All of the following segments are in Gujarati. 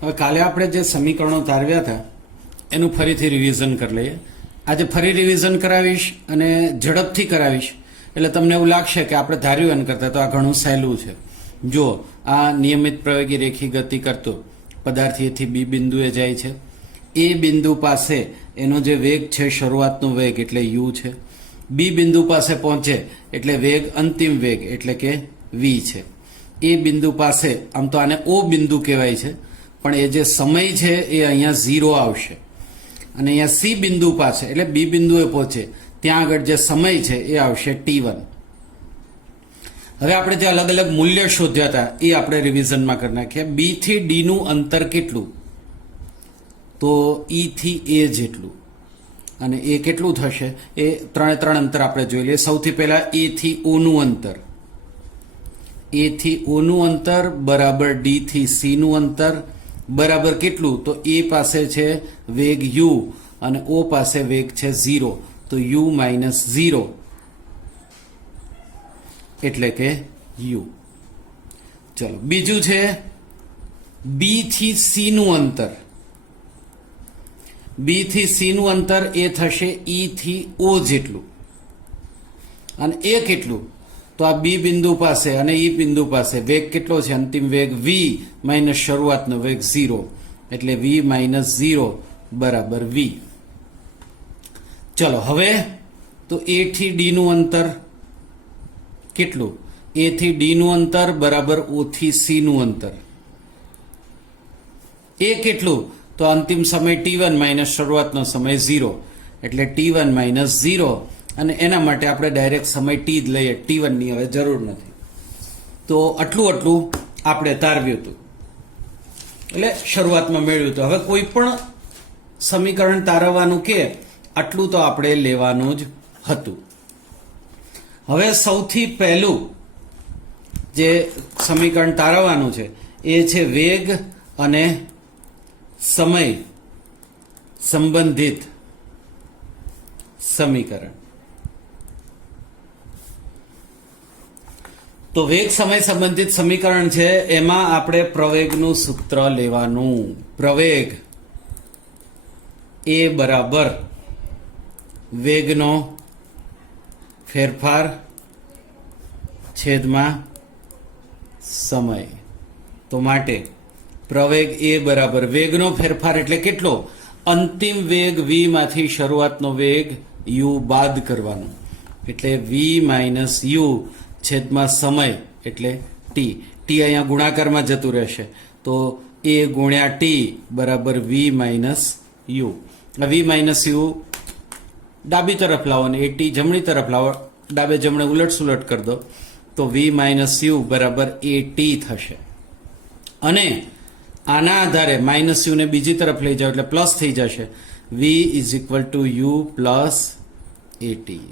હવે કાલે આપણે જે સમીકરણો તારવ્યા હતા એનું ફરીથી રિવિઝન કરી લઈએ. આજે ફરી રિવિઝન કરાવીશ અને ઝડપથી કરાવીશ એટલે તમને એવું લાગશે કે આપણે ધાર્યું એમ કરતા તો આ ઘણું સહેલું છે. જો આ નિયમિત પ્રવેગી રેખી ગતિ કરતો પદાર્થ એથી બી બિંદુએ જાય છે. એ બિંદુ પાસે એનો જે વેગ છે શરૂઆતનો વેગ એટલે યુ છે. બી બિંદુ પાસે પહોંચે એટલે વેગ અંતિમ વેગ એટલે કે વી છે. એ બિંદુ પાસે આમ તો આને ઓ બિંદુ કહેવાય છે પણ એ જે સમય છે એ અહીંયા 0 આવશે અને અહીંયા સી બિંદુ પાસે એટલે બી બિંદુએ પહોંચે ત્યાં આગળ જે સમય છે એ આવશે T1. હવે આપણે જે અલગ અલગ મૂલ્ય શોધ્યા હતા એ આપણે રિવિઝનમાં કરી નાખીએ. બી થી ડી નું અંતર કેટલું? તો ઈ થી એ જેટલું. અને એ કેટલું થશે એ ત્રણ અંતર આપણે જોઈ લઈએ. સૌથી પહેલા એ થી ઓ નું અંતર. એ થી ઓ નું અંતર બરાબર ડી થી સી નું અંતર બરાબર કેટલું? તો એ પાસે છે વેગ u અને ઓ પાસે વેગ છે 0. તો u માઇનસ 0 એટલે કે u. ચલો બીજું છે બી થી સી નું અંતર. બી થી સી નું અંતર એ થશે ઈ થી ઓ જેટલું. અને એ કેટલું? તો આ બી બિંદુ પાસે અને ઈ બિંદુ પાસે વેગ કેટલો છે? અંતિમ વેગ v માઇનસ શરૂઆતનો વેગ 0 એટલે v માઇનસ 0 બરાબર v. ચલો હવે તો એ થી ડી નું અંતર કેટલું? એ થી ડી નું અંતર બરાબર ઓ થી સી નું અંતર. એ કેટલું? તો અંતિમ સમય T1 માઇનસ શરૂઆતનો સમય 0 એટલે T1 માઇનસ 0 અને એના માટે આપણે ડાયરેક્ટ સમય T જ લઈએ. T1 ની હવે જરૂર નથી. તો આટલું આપણે તારવ્યું હતું એટલે શરૂઆતમાં મેળવ્યું હતું. હવે કોઈ પણ સમીકરણ તારવવાનું કે આટલું તો આપણે લેવાનું જ હતું. હવે સૌથી પહેલું જે સમીકરણ તારવવાનું છે એ છે વેગ અને સમય સંબંધિત સમીકરણ. તો વેગ સમય સંબંધિત સમીકરણ છે એમાં આપણે પ્રવેગનું સૂત્ર લેવાનું. પ્રવેગ એ બરાબર વેગનો ફેરફાર છેદમાં સમય. તો માટે પ્રવેગ એ બરાબર વેગનો ફેરફાર એટલે કેટલો? અંતિમ વેગ v માંથી શરૂઆતનો વેગ u બાદ કરવાનો એટલે v માઇનસ u છેદમાં સમય એટલે t. t અહીંયા ગુણાકારમાં જતું રહેશે તો a ગુણ્યા t બરાબર v minus u. v minus u ડાબી તરફ લાવો અને a t જમણી તરફ લાવો, ડાબે જમણે ઉલટ સુલટ કરી દો તો v માઇનસ u બરાબર a t થશે. અને આના આધારે માઇનસ યુ ને બીજી તરફ લઈ જાઓ એટલે પ્લસ થઈ જશે. v is equal to u plus a t.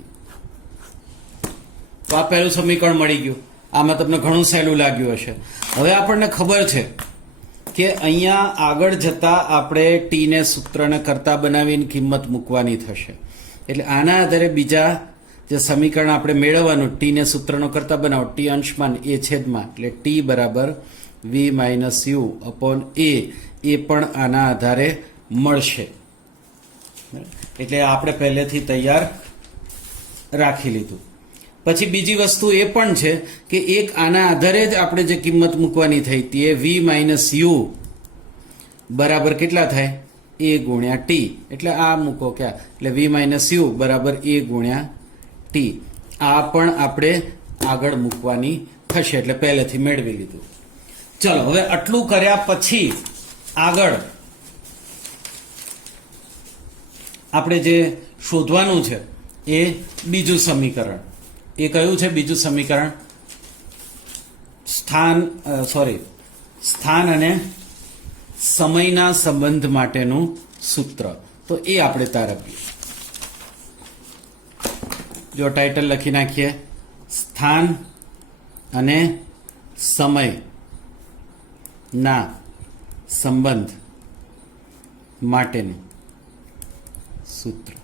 તો આ પહેલું સમીકરણ મળી ગયું. આમાં તમને ઘણું સહેલું લાગ્યું હશે. હવે આપણને ખબર છે કે અહીંયા આગળ જતા આપણે ટી ને સૂત્રને કરતા બનાવીને કિંમત મૂકવાની થશે. એટલે આના આધારે બીજા જે સમીકરણ આપણે મેળવવાનું ટી ને સૂત્રનો કરતા બનાવો ટી અંશમાન એ છેદમાં એટલે ટી બરાબર v માઇનસ યુ અપોન એ પણ આના આધારે મળશે. એટલે આપણે પહેલેથી તૈયાર રાખી લીધું. પછી બીજી વસ્તુ એ પણ છે કે એક આના આધારે જ આપણે જે કિંમત મૂકવાની થઈ હતી એ v માઇનસ યુ બરાબર કેટલા થાય? a ગુણ્યા ટી. એટલે આ મૂકો ક્યાં? એટલે v માઇનસ યુ બરાબર a ગુણ્યા ટી. આ પણ આપણે આગળ મૂકવાની થશે એટલે પહેલેથી મેળવી લીધું. ચલો હવે આટલું કર્યા પછી આગળ આપણે જે શોધવાનું છે એ બીજું સમીકરણ. એ કયું છે બીજું સમીકરણ? સ્થાન અને સમયના સંબંધ માટેનું સૂત્ર. તો એ આપણે તારવીએ. જો ટાઇટલ લખી નાખીએ સ્થાન અને સમય ના સંબંધ માટેનું સૂત્ર.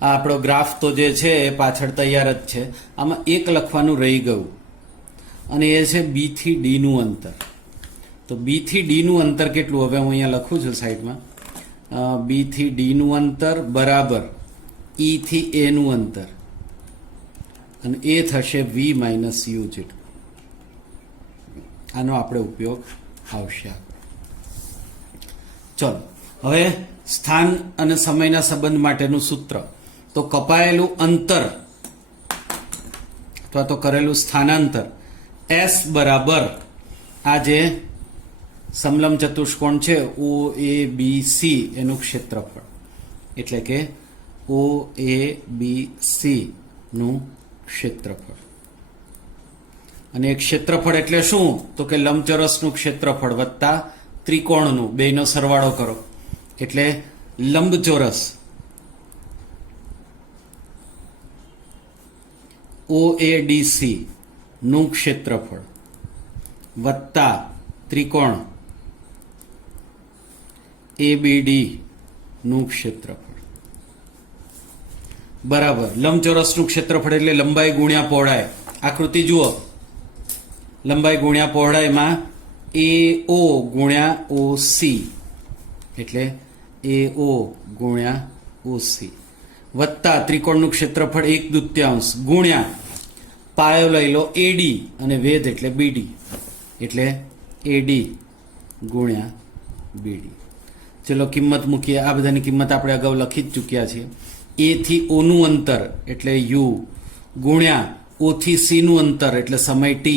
આ આપણો ગ્રાફ તો જે છે એ પાછળ તૈયાર જ છે. આમાં એક લખવાનું રહી ગયું અને એ છે બી થી ડી નું અંતર. તો બી થી ડી નું અંતર કેટલું? હવે હું અહીંયા લખું છું સાઈડમાં. બી થી ડી નું અંતર બરાબર ઈ થી એ નું અંતર, અને એ થશે વી માઇનસ યુ જેટલું. આનો આપણે ઉપયોગ આવશે. ચલો હવે સ્થાન અને સમયના સંબંધ માટેનું સૂત્ર. તો કપાયેલું અંતર અથવા તો કરેલું સ્થાનાંતર એસ બરાબર આ જે સમલંબ ચતુષ્કોણ છે ઓ એ બી સી એનું ક્ષેત્રફળ, એટલે કે ઓ એ બી સી નું ક્ષેત્રફળ. અને એ ક્ષેત્રફળ એટલે શું? તો કે લંબચોરસનું ક્ષેત્રફળ વત્તા ત્રિકોણનું, બેનો સરવાળો કરો એટલે લંબચોરસ OADC નું ક્ષેત્રફળ વત્તા ત્રિકોણ ABD નું ક્ષેત્રફળ બરાબર લંબચોરસનું ક્ષેત્રફળ એટલે લંબાઈ ગુણ્યા પહોળાઈ. આકૃતિ જુઓ, લંબાઈ ગુણ્યા પહોળાઈમાં AO ગુણ્યા OC એટલે AO ગુણ્યા OC વત્તા ત્રિકોણનું ક્ષેત્રફળ 1/2 ગુણ્યા પાયો લઈ લો AD અને વેધ એટલે BD એટલે AD ગુણ્યા BD. ચલો કિંમત મૂકીએ. આ બધાની કિંમત આપણે અગાઉ લખી જ ચૂક્યા છીએ. A થી O નું અંતર એટલે U ગુણ્યા O થી C નું અંતર એટલે સમય T.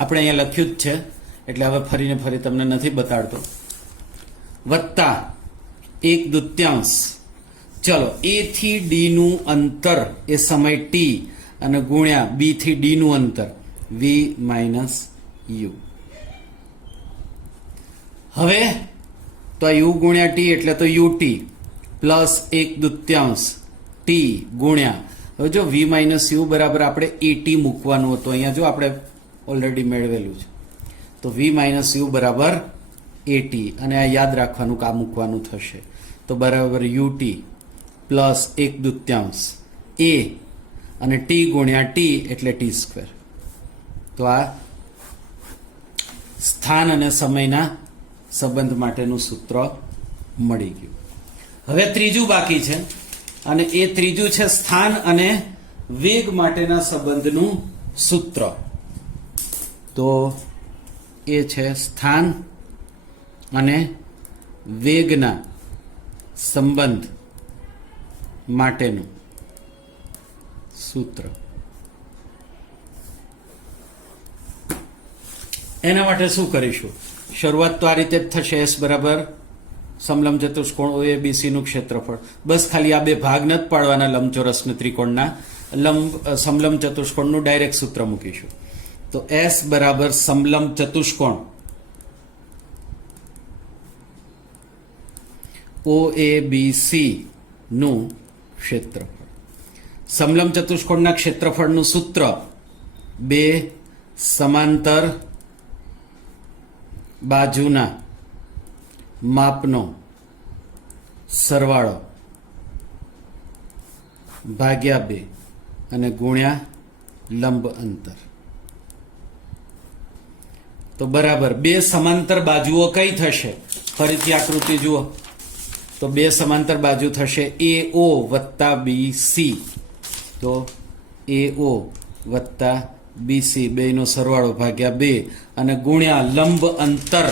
આપણે અહીંયા લખ્યું જ છે એટલે હવે ફરીને ફરી તમને નથી બતાડતો. વત્તા 1/2. ચલો A થી D નું અંતર એ સમય T અને ગુણ્યા B થી D નું અંતર V માઇનસ U. હવે તો આ U ગુણ્યા T એટલે તો UT પ્લસ 1/2 T ગુણ્યા, હવે જો V માઇનસ U બરાબર આપણે AT મૂકવાનું હતું, અહીંયા જો આપણે ઓલરેડી મેળવેલું છે તો V માઇનસ U બરાબર AT અને આ યાદ રાખવાનું કે આ મૂકવાનું થશે તો બરાબર UT પ્લસ 1/2 A અને T ગુણ્યા T એટલે T². તો આ સ્થાન અને સમયના સંબંધ માટેનું સૂત્ર મળી ગયું. હવે ત્રીજું બાકી છે અને એ ત્રીજું છે સ્થાન અને વેગ માટેના સંબંધનું સૂત્ર. તો એ છે સ્થાન અને વેગના સંબંધ માટેનું સૂત્ર. એના માટે શું કરીશું? શરૂઆત તો આ રીતે જ થશે. S બરાબર સમલંબ ચતુષ્કોણ OABC નું ક્ષેત્રફળ. બસ ખાલી આ બે ભાગ નથી પાડવાના લંબચોરસ ને ત્રિકોણના. સમલંબ ચતુષ્કોણનું ડાયરેક્ટ સૂત્ર મૂકીશું. તો S બરાબર સમલંબ ચતુષ્કોણ OABC નું ક્ષેત્રફળ. સમલંબ ચતુષ્કોણના ક્ષેત્રફળનું સૂત્ર બે સમાંતર બાજુના માપનો સરવાળો ભાગ્યા 2 અને ગુણ્યા લંબ અંતર. તો બરાબર બે સમાંતર બાજુઓ કઈ થશે? ફરીથી આકૃતિ જુઓ તો બે સમાંતર બાજુ થશે AO વત્તા BC. તો AO વત્તા BC બેનો સરવાળો ભાગ્યા 2 અને ગુણ્યા લંબ અંતર.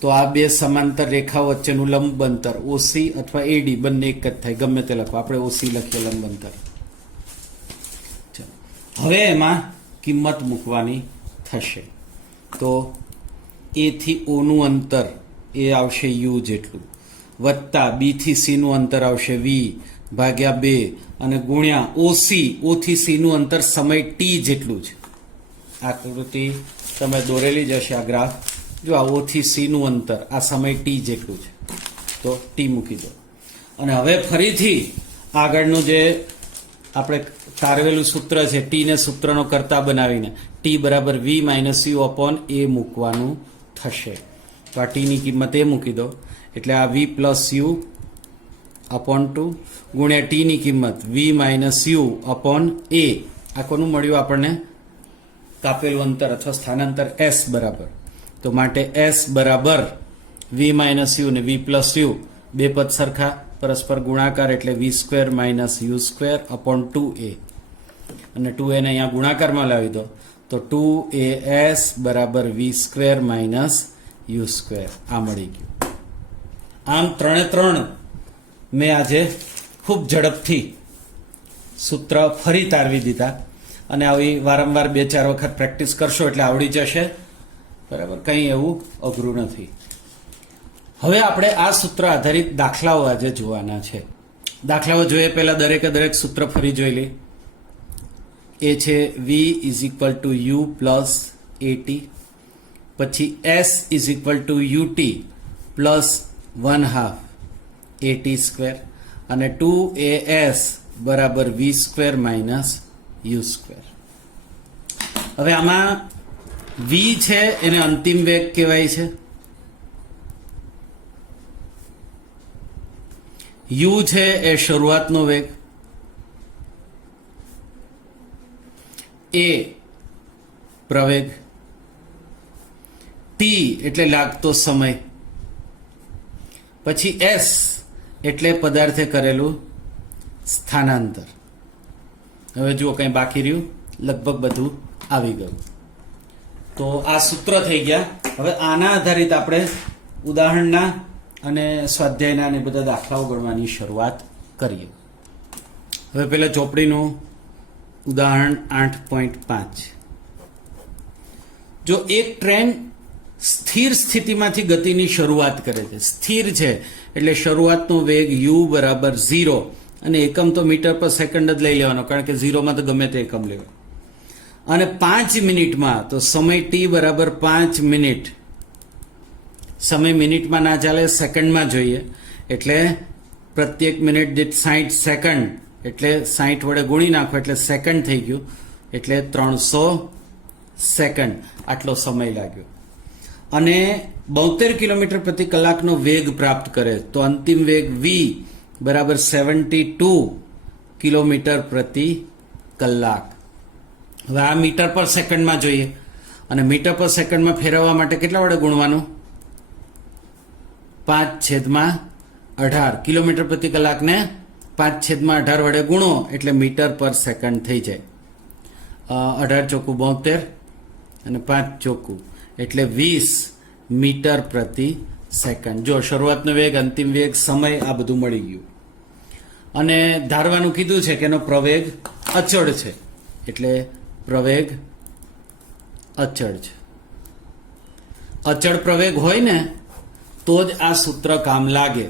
તો આ બે સમાંતર રેખાઓ વચ્ચેનું લંબ અંતર OC અથવા AD બંને એક જ થાય, ગમે તે લખો, આપણે OC લખીએ લંબ અંતર. હવે એમાં કિંમત મૂકવાની થશે. તો A થી O નું અંતર એ આવશે U જેટલું વત્તા B થી C નું અંતર આવશે V ભાગ્યા 2 અને ગુણ્યા OC O થી C નું અંતર સમય T જેટલું છે. આકૃતિ તમે દોરેલી જ હશે આ ગ્રાફ. જો આ O થી C નું અંતર આ સમય T જેટલું છે તો T મૂકી દો. અને હવે ફરીથી આગળનું જે આપણે તારવેલું સૂત્ર છે T ને સૂત્રનો કરતા બનાવીને T બરાબર V minus U upon A મૂકવાનું થશે. તો આ T ની કિંમત એ મૂકી દો એટલે આ V પ્લસ U અપોન 2 ગુણ્યા T ની કિંમત V minus U upon A. આ કોનું મળ્યું આપણને? કાપેલું અંતર અથવા સ્થાનાંતર S બરાબર તો માટે s બરાબર v માઇનસ યુ ને v પ્લસ યુ બે પદ સરખા પરસ્પર ગુણાકાર એટલે v square minus u square upon 2a અને 2a ને અહીંયા ગુણાકારમાં લાવી દો તો 2as બરાબર v square minus u square આ મળી ગયું. આમ ત્રણે ત્રણ મેં આજે ખૂબ ઝડપથી સૂત્ર ફરી તારવી દીધા અને આવી વારંવાર 2-4 વખત પ્રેક્ટિસ કરશો એટલે આવડી જશે. બરાબર, કંઈ એવું અઘરું નથી. હવે આપણે આ સૂત્ર આધારિત દાખલાઓ આજે જોવાના છે. દાખલાઓ જોઈએ પહેલા દરેકે દરેક સૂત્ર ફરી જોઈ લઈએ. એ છે v is equal to u plus a t, પછી s is equal to u t plus 1/2 a t square અને 2as બરાબર v square minus u square. હવે આમાં v છે એને અંતિમ વેગ કહેવાય છે, u છે એ શરૂઆતનો વેગ, a પ્રવેગ, t એટલે લાગતો સમય, પછી s એટલે પદાર્થે કરેલું સ્થાનાંતર. હવે જુઓ કંઈ બાકી રહ્યું, લગભગ બધું આવી ગયું. તો આ સૂત્ર થઈ ગયા. હવે આના આધારિત આપણે ઉદાહરણના અને સ્વાધ્યાયના અને બધા દાખલાઓ ગણવાની શરૂઆત કરીએ. હવે પહેલા ચોપડીનું ઉદાહરણ 8.5. જો એક ટ્રેન સ્થિર સ્થિતિમાંથી ગતિની શરૂઆત કરે છે, સ્થિર છે એટલે શરૂઆતનો વેગ u બરાબર 0 અને એકમ તો મીટર પર સેકન્ડ જ લઈ લેવાનો, કારણ કે 0માં તો ગમે તે એકમ લેવાય, અને 5 મિનિટમાં તો સમય t બરાબર 5 મિનિટ. સમય મિનિટમાં ના ચાલે, સેકન્ડમાં જોઈએ, એટલે પ્રત્યેક મિનિટ દીઠ 60 સેકન્ડ એટલે 60 વડે ગુણી નાખો એટલે સેકન્ડ થઈ ગયું, એટલે 300 સેકન્ડ આટલો સમય લાગ્યો. અને 72 કિલોમીટર પ્રતિ કલાકનો વેગ પ્રાપ્ત કરે તો અંતિમ વેગ v બરાબર 72 કિલોમીટર પ્રતિ કલાક. હવે આ મીટર પર સેકન્ડમાં જોઈએ, અને મીટર પર સેકન્ડમાં ફેરવવા માટે કેટલા વડે ગુણવાનું? 5/18. કિલોમીટર પ્રતિ કલાકને 5/18 વડે ગુણો એટલે મીટર પર સેકન્ડ થઈ જાય. 18 ચોખ્ખું 72 અને 5 ચોખ્ખું એટલે 20 મીટર પ્રતિ સેકન્ડ. જો શરૂઆતનો વેગ, અંતિમ વેગ, સમય આ બધું મળી ગયું. અને ધારવાનું કીધું છે કે એનો પ્રવેગ અચળ છે, એટલે પ્રવેગ અચળ છે. અચળ પ્રવેગ હોય ને તો જ આ સૂત્ર કામ લાગે.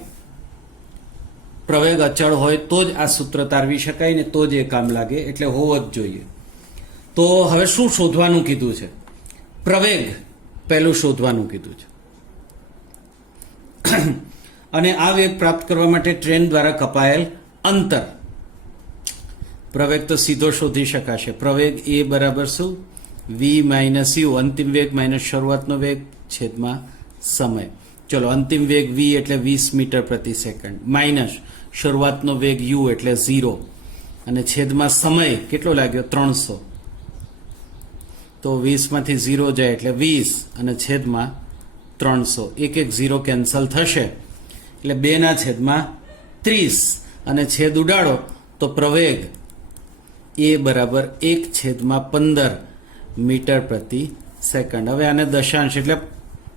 પ્રવેગ અચળ હોય તો જ આ સૂત્ર તારવી શકાય ને તો જ એ કામ લાગે, એટલે હોવો જ જોઈએ. તો હવે શું શોધવાનું કીધું છે? પ્રવેગ પહેલું શોધવાનું કીધું છે. અને આ વેગ પ્રાપ્ત કરવા માટે ટ્રેન દ્વારા કપાયેલ અંતર. પ્રવેગ તો સીધો શોધી શકાશે. પ્રવેગ એ બરાબર શું? v માઇનસ યુ, અંતિમ વેગ માઇનસ શરૂઆતનો વેગ છેદમાં સમય. ચલો, અંતિમ વેગ v એટલે 20 મીટર પ્રતિ સેકન્ડ માઇનસ શરૂઆતનો વેગ u એટલે 0 અને છેદમાં સમય કેટલો લાગ્યો? 300. તો 20 માંથી 0 જાય એટલે 20 અને છેદમાં 300. એક 0 કેન્સલ થશે એટલે 2/30 અને છેદ ઉડાડો તો પ્રવેગ એ બરાબર 1/15 મીટર પ્રતિ સેકન્ડ. હવે આને દશાંશ એટલે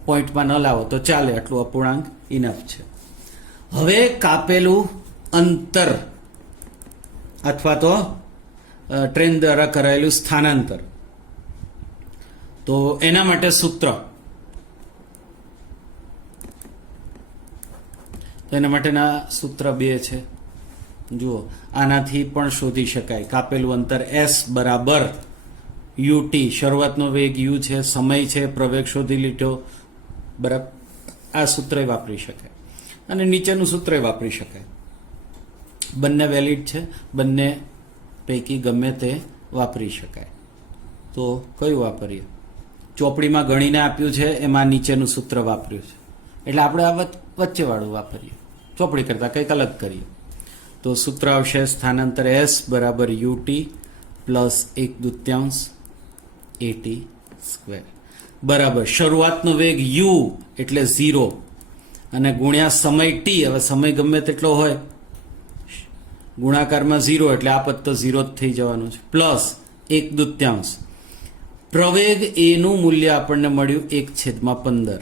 પોઈન્ટમાં ન લાવો તો ચાલે, આટલું અપૂર્ણાંક ઇનફ છે. હવે કાપેલું અંતર અથવા તો ટ્રેન દ્વારા કરાયેલું સ્થાનાંતર, તો એના માટે સૂત્ર, તો એના માટેના સૂત્ર 2 છે. જુઓ, આનાથી પણ શોધી શકાય. કાપેલું અંતર s બરાબર ut, શરૂઆતનો વેગ u છે, સમય છે, પ્રવેગ શોધી લીધો, બરાબર. આ સૂત્ર વાપરી શકાય અને નીચેનું સૂત્ર વાપરી શકાય. બંને વેલિડ છે, બંને પૈકી ગમે તે વાપરી શકાય. તો કયું વાપરીએ? ચોપડીમાં ગણીને આપ્યું છે એમાં નીચેનું સૂત્ર વાપર્યું છે, એટલે આપણે આ વચ્ચેવાળું વાપરીએ. ચોપડી કરતાં કંઈક અલગ કરીએ. તો સૂત્ર આવશે સ્થાનાંતર s બરાબર ut પ્લસ 1/2 at સ્ક્વેર. બરાબર શરૂઆતનો વેગ u એટલે 0 અને ગુણ્યા સમય t, હવે સમય ગમે તેટલો હોય ગુણાકારમાં 0 એટલે આ પદ તો 0 જ થઈ જવાનું છે, પ્લસ 1/2 પ્રવેગ a નું મૂલ્ય આપણને મળ્યું 1/15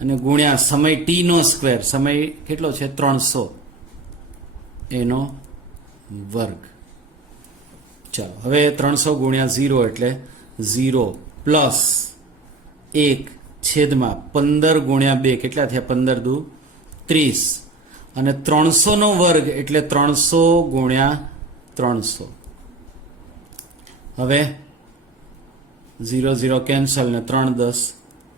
અને ગુણ્યા સમય t નો સ્ક્વેર, સમય કેટલો છે 300 એનો વર્ગ. ચાલો હવે 300 ગુણ્યા 0 એટલે 0 પ્લસ 1/15 ગુણ્યા 2 કેટલા થયા 15 દુ 30 અને 300 નો વર્ગ એટલે 300 ગુણ્યા 300. હવે 0 0 કેન્સલ ને 3 10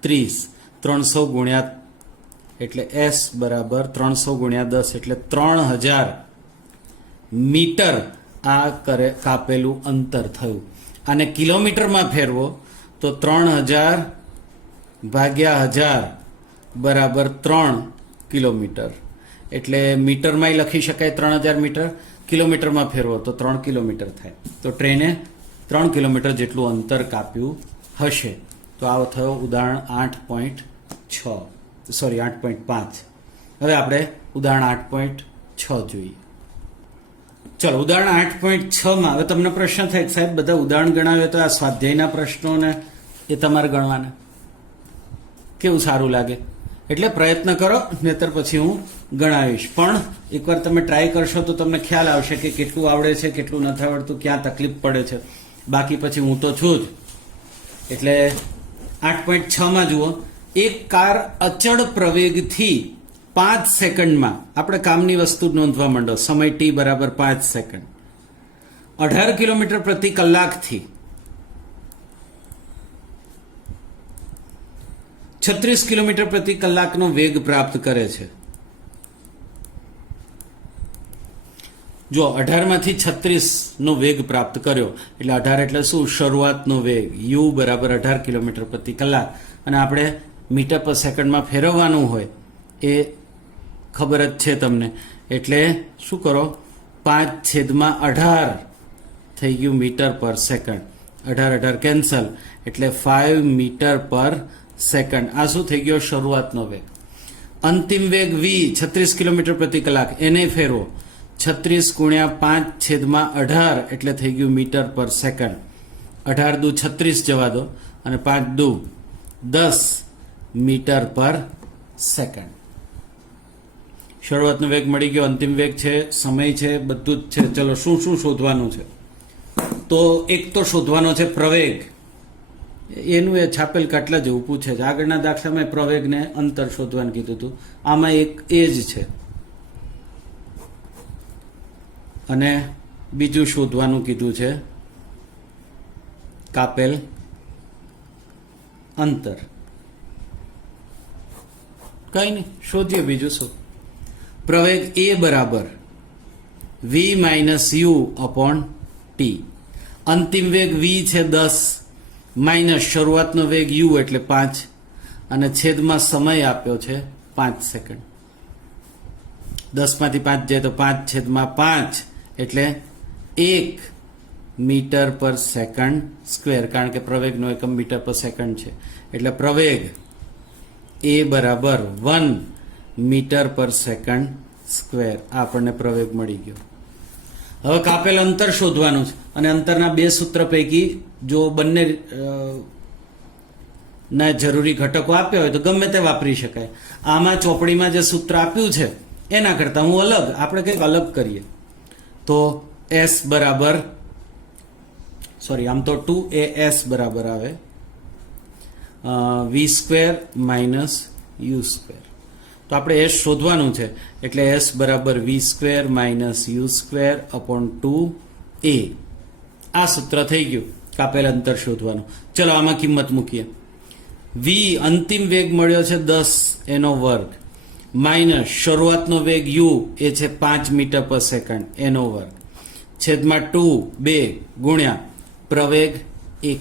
30 300 ગુણ્યા એટલે s બરાબર 300 ગુણ્યા 10 એટલે 3000 મીટર આ કાપેલું અંતર થયું. અને કિલોમીટરમાં ફેરવો તો 3000 ભાગ્યા 1000 બરાબર 3 કિલોમીટર, એટલે મીટરમાં લખી શકાય 3000 મીટર, કિલોમીટરમાં ફેરવો તો 3 કિલોમીટર થાય. તો ટ્રેને 3 કિલોમીટર જેટલું અંતર કાપ્યું હશે. તો આ થયો ઉદાહરણ 8.5. હવે આપણે ઉદાહરણ 8.6 જોઈએ. ચલો ઉદાહરણ 8.6 હવે તમને પ્રશ્ન થાય કે સાહેબ બધા ઉદાહરણ ગણાવે તો આ સ્વાધ્યાયના પ્રશ્નો ને એ તમારે ગણવાના, કેવું સારું લાગે? એટલે પ્રયત્ન કરો, નહીતર પછી હું ગણાવીશ. પણ એકવાર તમે ટ્રાય કરશો તો તમને ખ્યાલ આવશે કે કેટલું આવડે છે, કેટલું નથી આવડતું, ક્યાં તકલીફ પડે છે. બાકી પછી હું તો છું જ. એટલે 8.6 જુઓ, એક કાર અચળ પ્રવેગથી 5 સેકન્ડમાં, આપણે કામની વસ્તુ નોંધવા માંડો, સમય t બરાબર 5 સેકન્ડ, 18 કિલોમીટર પ્રતિ કલાકથી 36 કિલોમીટર પ્રતિ કલાકનો વેગ પ્રાપ્ત કરે છે. જો 18 માંથી 36 નો વેગ પ્રાપ્ત કર્યો એટલે 18 એટલે શું? શરૂઆતનો વેગ u બરાબર 18 કિલોમીટર પ્રતિ કલાક, અને આપણે મીટર પર સેકન્ડમાં ફેરવવાનું હોય એ ખબર જ છે તમને. એટલે શું કરો, 5/18 થઈ ગયું મીટર પર સેકન્ડ, 18 કેન્સલ એટલે 5 મીટર પર સેકન્ડ. આ શું થઈ ગયો? શરૂઆતનો વેગ. અંતિમ વેગ v 36 કિલોમીટર પ્રતિ કલાક, એને ફેરવો 36 ગુણ્યા 5/18 એટલે થઈ ગયું મીટર પર સેકન્ડ. 18 દુ 36 જવા દો અને 5 દુ 10 મીટર પર સેકન્ડ. શરૂઆતનો વેગ મળી ગયો, અંતિમ વેગ છે, સમય છે, બધું જ છે. ચલો શું શું શોધવાનું છે? તો એક તો શોધવાનો છે પ્રવેગ. એનું એ છાપેલ કાટલા જેવું પૂછે છે. આગળના દાખલામાં પ્રવેગને અંતર શોધવાનું કીધું હતું, આમાં એક એ જ છે. અને બીજું શોધવાનું કીધું છે કાપેલ અંતર. કઈ નહીં, શોધીએ બીજું શું. પ્રવેગ a બરાબર v minus u upon t. અંતિમ વેગ v છે 10 માઇનસ શરૂઆતનો વેગ u એટલે 5 અને છેદમાં સમય આપ્યો છે 5 સેકન્ડ. 10 માંથી 5 જાય તો 5/5 એટલે 1 મીટર પર સેકન્ડ સ્ક્વેર, કારણ કે પ્રવેગનો એકમ મીટર પર સેકન્ડ છે. એટલે પ્રવેગ a બરાબર 1 મીટર પર સેકન્ડ સ્ક્વેર. આપણને પ્રવેગ મળી ગયો. હવે કાપેલ અંતર શોધવાનું છે, અને અંતરના બે સૂત્ર પૈકી જો બંને ના જરૂરી ઘટકો આપ્યા હોય તો ગમે તે વાપરી શકાય. આમાં ચોપડીમાં જે સૂત્ર આપ્યું છે એના કરતાં હું આપણે કંઈક અલગ કરીએ. તો s બરાબર આમ તો 2as બરાબર આવે v square minus u square. તો આપણે s શોધવાનું છે એટલે s બરાબર v square minus u square upon 2a. આ સૂત્ર થઈ ગયું કાપેલ અંતર શોધવાનું. ચલો આમાં કિંમત મૂકીએ. v અંતિમ વેગ મળ્યો છે 10 એનો વર્ગ માઇનસ શરૂઆતનો વેગ u એ છે 5 મીટર પર સેકન્ડ એનો વર્ગ છેદમાં 2 ગુણ્યા પ્રવેગ 1.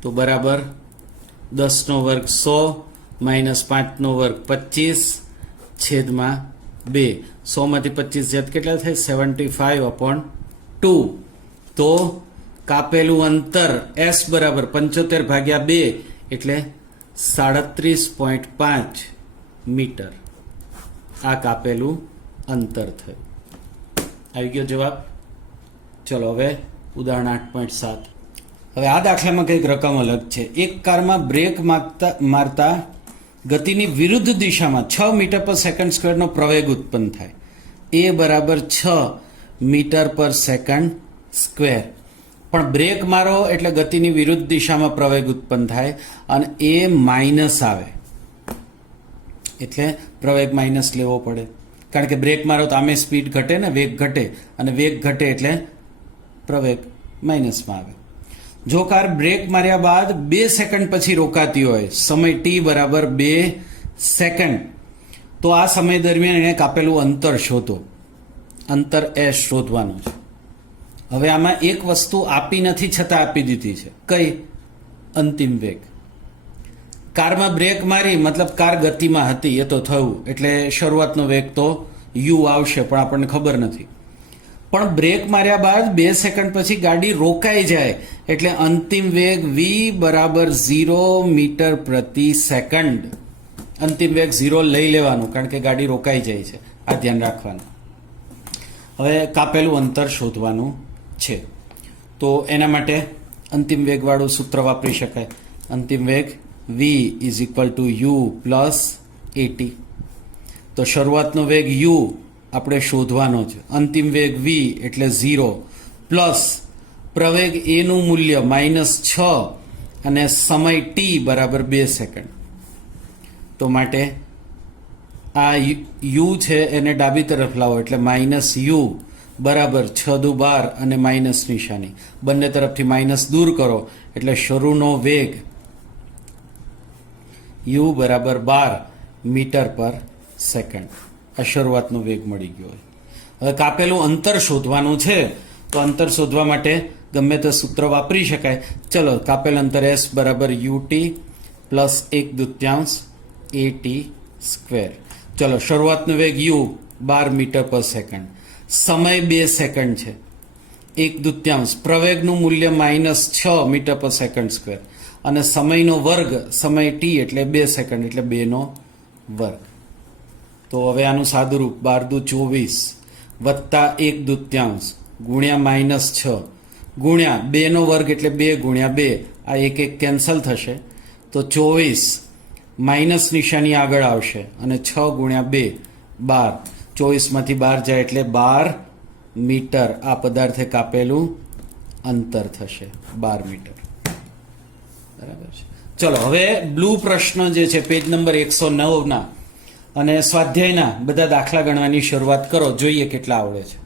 તો બરાબર 10 નો વર્ગ 100 માઇનસ 5 નો વર્ગ 25 છેદમાં 2. 100 માંથી 25 જેત કેટલા થાય? 75/2. તો કાપેલું અંતર s બરાબર 75 ભાગ્યા 2 એટલે 37.5 મીટર આ કાપેલું અંતર થયું. આવી ગયો જવાબ. ચલો હવે ઉદાહરણ 8.7. હવે આ દાખલામાં કંઈક રકમ અલગ છે. એક કારમાં બ્રેક મારતા ગતિની વિરુદ્ધ દિશામાં 6 મીટર પર સેકન્ડ સ્ક્વેરનો પ્રવેગ ઉત્પન્ન થાય. એ બરાબર 6 મીટર પર સેકન્ડ સ્ક્વેર. પણ બ્રેક મારો એટલે ગતિની વિરુદ્ધ દિશામાં પ્રવેગ ઉત્પન્ન થાય અને એ માઇનસ આવે એટલે પ્રવેગ માઇનસ લેવો પડે. કારણ કે બ્રેક મારો તો આમે સ્પીડ ઘટે ને, વેગ ઘટે, અને વેગ ઘટે એટલે પ્રવેગ માઇનસમાં આવે. જો કાર બ્રેક માર્યા બાદ 2 સેકન્ડ પછી રોકાતી હોય, સમય t બરાબર 2 સેકન્ડ, તો આ સમય દરમિયાન એને કાપેલું અંતર શોધો. અંતર s શોધવાનું છે. હવે આમાં એક વસ્તુ આપી નથી છતાં આપી દીધી છે. કઈ? અંતિમ વેગ. કારમાં બ્રેક મારી મતલબ કાર ગતિમાં હતી, એ તો થયું, એટલે શરૂઆતનો વેગ તો u આવશે, પણ આપણને ખબર નથી. પણ બ્રેક માર્યા બાદ 2 સેકન્ડ પછી ગાડી રોકાઈ જાય એટલે અંતિમ વેગ v બરાબર 0 મીટર પ્રતિ સેકન્ડ. અંતિમ વેગ 0 લઈ લેવાનું, કારણ કે ગાડી રોકાઈ જાય છે. આ ધ્યાન રાખવાનું. હવે કાપેલું અંતર શોધવાનું છે, તો એના માટે અંતિમ વેગવાળું સૂત્ર વાપરી શકાય. અંતિમ વેગ v is equal two u plus at. તો શરૂઆતનો વેગ u આપણે શોધવાનો છે. અંતિમ વેગ v એટલે 0 પ્લસ પ્રવેગ a નું મૂલ્ય -6 અને સમય t બરાબર 2 સેકન્ડ. તો માટે આ u છે એને ડાબી તરફ લાવો એટલે -u બરાબર 6 દુ 12 અને માઇનસ નિશાની બંને તરફથી માઇનસ દૂર કરો એટલે શરૂનો વેગ u બરાબર 12 મીટર પર સેકન્ડ. આ શરૂઆતનો વેગ મળી ગયો. હવે કાપેલું અંતર શોધવાનું છે, તો અંતર શોધવા માટે ગમે તે સૂત્ર વાપરી શકાય. ચલો, કાપેલ અંતર s બરાબર ut પ્લસ 1/2 at સ્ક્વેર. ચલો, શરૂઆતનો વેગ u 12 મીટર પર સેકન્ડ, સમય 2 સેકન્ડ છે, 1/2 પ્રવેગનું મૂલ્ય -6 મીટર પર સેકન્ડ સ્ક્વેર, અને સમયનો વર્ગ, સમય t એટલે 2 સેકન્ડ એટલે 2 નો વર્ગ. તો હવે આનું સાદુરૂપ 12 દુ 24 વત્તા 1/2 ગુણ્યા -6 ગુણ્યા 2 નો વર્ગ એટલે 2 ગુણ્યા 2, આ એક કેન્સલ થશે, તો 24 માઇનસ નિશાની આગળ આવશે અને 6 ગુણ્યા 2 12, 24માંથી 12 જાય એટલે 12 મીટર આ પદાર્થે કાપેલું અંતર થશે, 12 મીટર. બરાબર છે. ચલો, હવે બ્લુ પ્રશ્ન જે છે પેજ નંબર 109 ના અને સ્વાધ્યાયના બધા દાખલા ગણવાની શરૂઆત કરો, જોઈએ કેટલા આવડે છે.